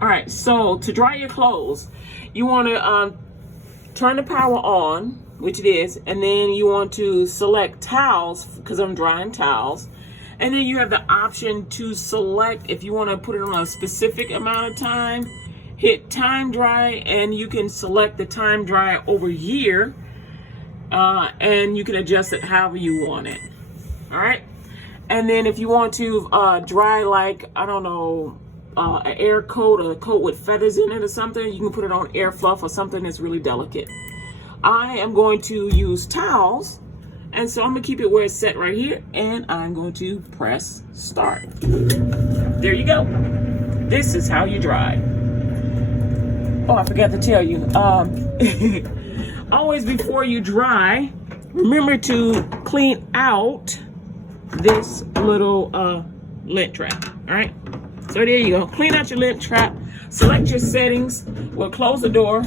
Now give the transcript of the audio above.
All right, so to dry your clothes, you want to turn the power on, which it is, and then you want to select towels, because I'm drying towels. And then you have the option to select if you want to put it on a specific amount of time. Hit time dry, and you can select the time dry over year, and you can adjust it however you want it. All right. And then if you want to dry, like, I don't know, an air coat or a coat with feathers in it or something, you can put it on air fluff or something that's really delicate. I am going to use towels, and so I'm gonna keep it where it's set right here, and I'm going to press start. There you go. This is how you dry. Oh, I forgot to tell you, always before you dry, remember to clean out this little lint trap. All right, so there you go. Clean out your lint trap, select your settings. We'll close the door.